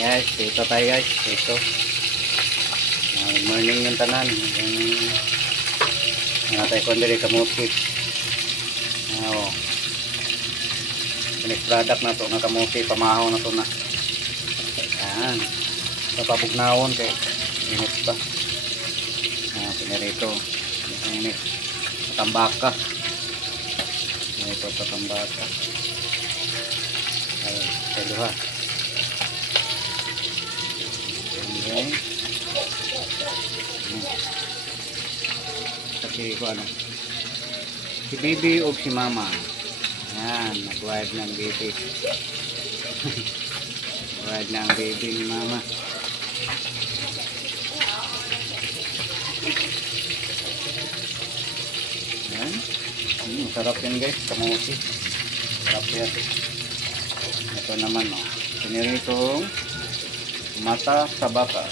Guys, dito tayo guys. Dito. Good morning yung tanan. Tayo kung dili kamuti. Finished product na to na kamuti. Pamahaw na to na. Yan. Papabugnawon kay init pa. Pinarito. Init. Tambaka. Ito tambaka. Ayun. Kaluha. Okay. Kasi ko ano. Si baby o si mama. Ayan. Nag-wired ng baby. Wired ng baby ni mama. Ayan. Sarap yan guys. Kamuti. Sarap yan. Ito naman o. Piniritong mata sa baka.